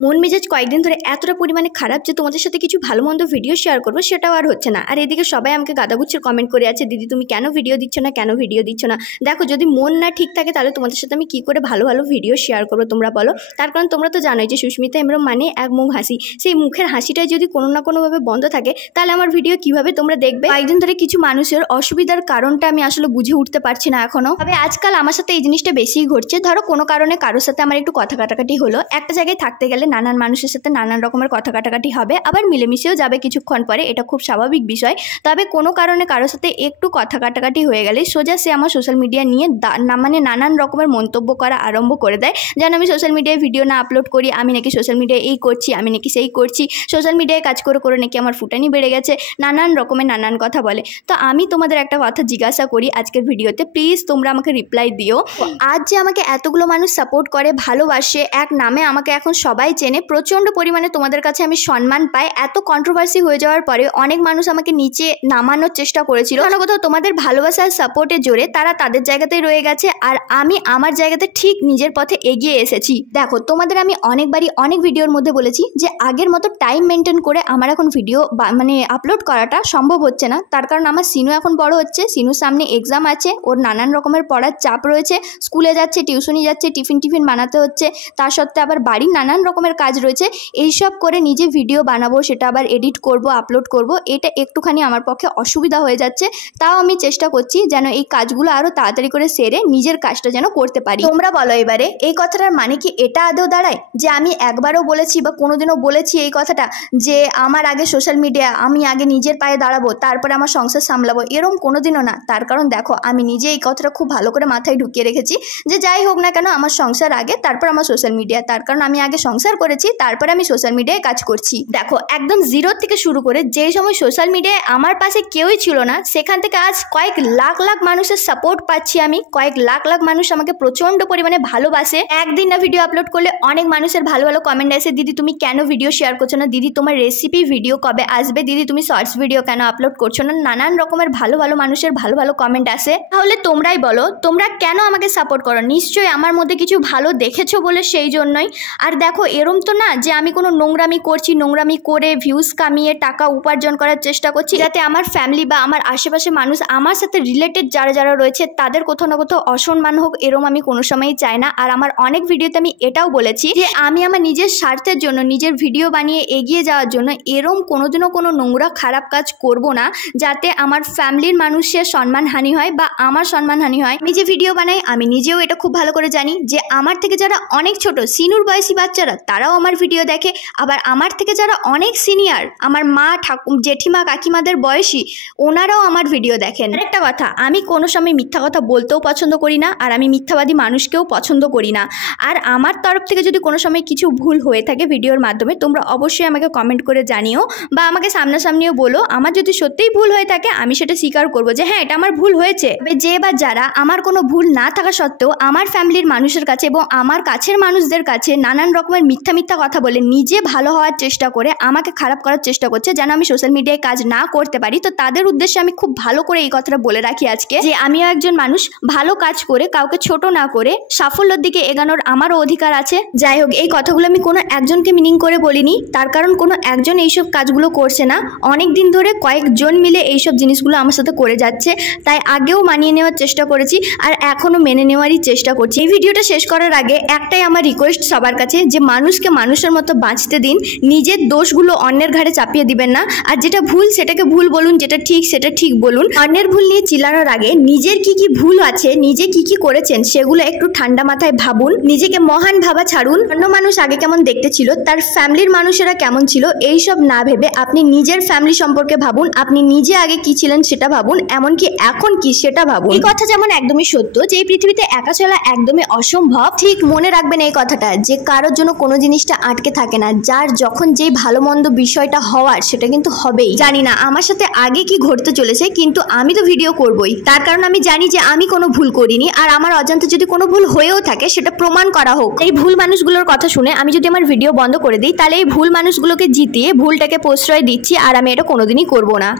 মন মেজাজ কয়েকদিন ধরে এতটা পরিমাণে খারাপ যে তোমাদের সাথে কিছু ভালো মন্দ ভিডিও শেয়ার করবো সেটাও আর হচ্ছে না। আর এদিকে সবাই আমাকে গাদাগুচ্ছের কমেন্ট করে আছে, দিদি তুমি কেন ভিডিও দিচ্ছ না, কেন ভিডিও দিচ্ছ না। দেখো, যদি মন না ঠিক থাকে তাহলে তোমাদের সাথে আমি কী করে ভালো ভালো ভিডিও শেয়ার করবো তোমরা বলো। তার কারণ তোমরা তো জানোই যে সুস্মিতা হেমব্রম মানে এক মুখ হাসি, সেই মুখের হাসিটাই যদি কোনো না কোনোভাবে বন্ধ থাকে তাহলে আমার ভিডিও কিভাবে তোমরা দেখবে। কয়েকদিন ধরে কিছু মানুষের অসুবিধার কারণটা আমি আসলে বুঝে উঠতে পারছি না এখনও। তবে আজকাল আমার সাথে এই জিনিসটা বেশিই ঘটছে। ধরো কোনো কারণে কারোর সাথে আমার একটু কথা কাটাকাটি হলো, একটা জায়গায় থাকতে গেলে নানান মানুষের সাথে নানান রকমের কথা কাটাকাটি হবে, আবার মিলেমিশেও যাবে কিছুক্ষণ পরে, এটা খুব স্বাভাবিক বিষয়। তবে কোনো কারণে কারোর সাথে একটু কথা কাটাকাটি হয়ে গেলে সোজা সে আমার সোশ্যাল মিডিয়া নিয়ে নানান রকমের মন্তব্য করা আরম্ভ করে দেয়, যেন আমি সোশ্যাল মিডিয়ায় ভিডিও না আপলোড করি, আমি নাকি সোশ্যাল মিডিয়ায় এই করছি, আমি নাকি সেই করছি, সোশ্যাল মিডিয়ায় কাজ করে করে নাকি আমার ফুটানি বেড়ে গেছে, নানান রকমের নানান কথা বলে। তো আমি তোমাদের একটা কথা জিজ্ঞাসা করি আজকের ভিডিওতে, প্লিজ তোমরা আমাকে রিপ্লাই দিও। আজ যে আমাকে এতগুলো মানুষ সাপোর্ট করে, ভালোবাসে, এক নামে আমাকে এখন সবাই চেনে, প্রচণ্ড পরিমাণে তোমাদের কাছে আমি সম্মান পাই, এত কন্ট্রোভার্সি হয়ে যাওয়ার পরে অনেক মানুষ আমাকে নিচে নামানোর চেষ্টা করেছিল, কোথাও তোমাদের ভালোবাসার সাপোর্টের জোরে তারা তাদের জায়গাতেই রয়ে গেছে আর আমি আমার জায়গাতে ঠিক নিজের পথে এগিয়ে এসেছি। দেখো, তোমাদের আমি অনেকবারই অনেক ভিডিওর মধ্যে বলেছি যে আগের মতো টাইম মেনটেন করে আমার এখন ভিডিও আপলোড করাটা সম্ভব হচ্ছে না। তার কারণ আমার সিনু এখন বড় হচ্ছে, সিনুর সামনে এক্সাম আছে, ওর নানান রকমের পড়ার চাপ রয়েছে, স্কুলে যাচ্ছে, টিউশনি যাচ্ছে, টিফিন বানাতে হচ্ছে, তার সত্ত্বে আবার বাড়ির নানান রকমের কাজ রয়েছে। এইসব করে নিজে ভিডিও বানাবো, সেটা আবার এডিট করব, আপলোড করব, এটা একটুখানি আমার পক্ষে অসুবিধা হয়ে যাচ্ছে। তাও আমি চেষ্টা করছি যেন এই কাজগুলো আরও তাড়াতাড়ি করে সেরে নিজের কাজটা যেন করতে পারি। তোমরা বলো এবারে, এই কথাটার মানে কি এটা আদৌ দাঁড়ায় যে আমি একবারও বলেছি বা কোনোদিনও বলেছি এই কথাটা যে আমার আগে সোশ্যাল মিডিয়া, আমি আগে নিজের পায়ে দাঁড়াবো, তারপরে আমার সংসার সামলাবো? এরকম কোনোদিনও না। তার কারণ দেখো, আমি নিজে এই কথাটা খুব ভালো করে মাথায় ঢুকিয়ে রেখেছি যে যাই হোক না কেন আমার সংসার আগে, তারপর আমার সোশ্যাল মিডিয়া। তার কারণ আমি আগে সংসার করেছি, তারপরে আমি সোশ্যাল মিডিয়ায় কাজ করছি। দেখো, একদম জিরো থেকে শুরু করে যে সময় সোশ্যাল মিডিয়ায় আমার পাশে কেউই ছিল না, সেখান থেকে আজ কয়েক লাখ লাখ মানুষের সাপোর্ট পাচ্ছি আমি, কয়েক লাখ লাখ মানুষ আমাকে প্রচণ্ড পরিমাণে ভালোবাসে। একদিন না ভিডিও আপলোড করলে অনেক মানুষের ভালো ভালো কমেন্ট আসে, দিদি তুমি কেন ভিডিও শেয়ার করছো না, দিদি তোমার রেসিপি ভিডিও কবে আসবে, দিদি তুমি শর্টস ভিডিও কেন আপলোড করছো না, নানান রকমের ভালো ভালো মানুষের ভালো ভালো কমেন্ট আসে। তাহলে তোমরাই বলো, তোমরা কেন আমাকে সাপোর্ট করো? নিশ্চয়ই আমার মধ্যে কিছু ভালো দেখেছো বলে সেই জন্যই। আর দেখো, এরম তো না যে আমি কোনো নোংরামি করছি, নোংরামি করে ভিউজ কামিয়ে টাকা উপার্জন করার চেষ্টা করছি যাতে আমার ফ্যামিলি বা আমার আশেপাশে মানুষ আমার সাথে রিলেটেড যারা যারা রয়েছে তাদের কোথাও না কোথাও অসম্মান হোক, এরম আমি কোনো সময়ই চাই না। আর আমার অনেক ভিডিওতে আমি এটাও বলেছি যে আমি আমার নিজের স্বার্থের জন্য, নিজের ভিডিও বানিয়ে এগিয়ে যাওয়ার জন্য এরম কোনোদিনও কোনো নোংরা খারাপ কাজ করব না যাতে আমার ফ্যামিলির মানুষের সম্মানহানি হয় বা আমার সম্মানহানি হয়। আমি যে ভিডিও বানাই আমি নিজেও এটা খুব ভালো করে জানি যে আমার থেকে যারা অনেক ছোট, সিনুর বয়সী বাচ্চারা, তারাও আমার ভিডিও দেখে, আবার আমার থেকে যারা অনেক সিনিয়র, আমার মা, জেঠিমা, কাকিমাদের বয়সী, ওনারাও আমার ভিডিও দেখেন। আরেকটা কথা, আমি কোনো সময় মিথ্যা কথা বলতেও পছন্দ করি না আর আমি মিথ্যাবাদী মানুষকেও পছন্দ করি না। আর আমার তরফ থেকে যদি কোনো সময় কিছু ভুল হয়ে থাকে ভিডিওর মাধ্যমে, তোমরা অবশ্যই আমাকে কমেন্ট করে জানিও বা আমাকে সামনাসামনিও বলো। আমার যদি সত্যিই ভুল হয়ে থাকে আমি সেটা স্বীকার করবো যে হ্যাঁ, এটা আমার ভুল হয়েছে। যে বা যারা আমার কোনো ভুল না থাকা সত্ত্বেও আমার ফ্যামিলির মানুষের কাছে এবং আমার কাছের মানুষদের কাছে নানান রকমের মিথ্যা কথা বলে নিজে ভালো হওয়ার চেষ্টা করে আমাকে খারাপ করার চেষ্টা করছে যেন আমি সোশ্যাল মিডিয়ায় কাজ না করতে পারি, তো তাদের উদ্দেশ্যে আমি খুব ভালো করে এই কথাটা বলে রাখি আজকে যে আমিও একজন মানুষ, ভালো কাজ করে কাউকে ছোট না করে সাফল্যের দিকে এগানোর আমারও অধিকার আছে। যাই হোক, এই কথাগুলো আমি কোনো একজনকে মিনিং করে বলিনি, তার কারণ কোনো একজন এইসব কাজগুলো করছে না, অনেক দিন ধরে কয়েকজন মিলে এইসব জিনিসগুলো আমার সাথে করে যাচ্ছে। তাই আগেও মানিয়ে নেওয়ার চেষ্টা করেছি আর এখনও মেনে নেওয়ারই চেষ্টা করছি। এই ভিডিওটা শেষ করার আগে একটাই আমার রিকোয়েস্ট সবার কাছে যে মানুষকে মানুষের মতো বাঁচতে দিন, নিজের দোষগুলো অন্যের ঘাড়ে চাপিয়ে দিবেন না, আর যেটা ভুল সেটাকে ভুল বলুন, যেটা ঠিক সেটা ঠিক বলুন। অন্যের ভুল নিয়ে চিল্লানোর আগে নিজের কি কি ভুল আছে, নিজে কি কি করেছেন সেগুলো একটু ঠান্ডা মাথায় ভাবুন, নিজেকে মহান ভাবা ছাড়ুন। অন্য মানুষ আগে কেমন দেখতে ছিল, তার ফ্যামিলির মানুষেরা কেমন ছিল, এইসব না ভেবে আপনি নিজের ফ্যামিলি সম্পর্কে ভাবুন, আপনি নিজে আগে কি ছিলেন সেটা ভাবুন, এমনকি এখন কি সেটা ভাবুন। এই কথা যেমন একদমই সত্য যে এই পৃথিবীতে একা চলা একদমই অসম্ভব, ঠিক মনে রাখবেন এই কথাটা যে কারোর জন্য কোনো জিনিসটা আটকে থাকে না, যার যখন যেই ভালো মন্দ বিষয়টা হওয়ার সেটা কিন্তু হবেই। জানি না আমার সাথে আগে কি ঘটতে চলেছে, কিন্তু আমি তো ভিডিও করবই, তার কারণ আমি জানি যে আমি কোনো ভুল করিনি, আর আমার অজান্তে যদি কোনো ভুল হয়েও থাকে সেটা প্রমাণ করা হোক। এই ভুল মানুষগুলোর কথা শুনে আমি যদি আমার ভিডিও বন্ধ করে দিই তাহলে এই ভুল মানুষগুলোকে জিতিয়ে ভুলটাকে প্রশ্রয় দিচ্ছি, আর আমি এটা কোনোদিনই করবো না।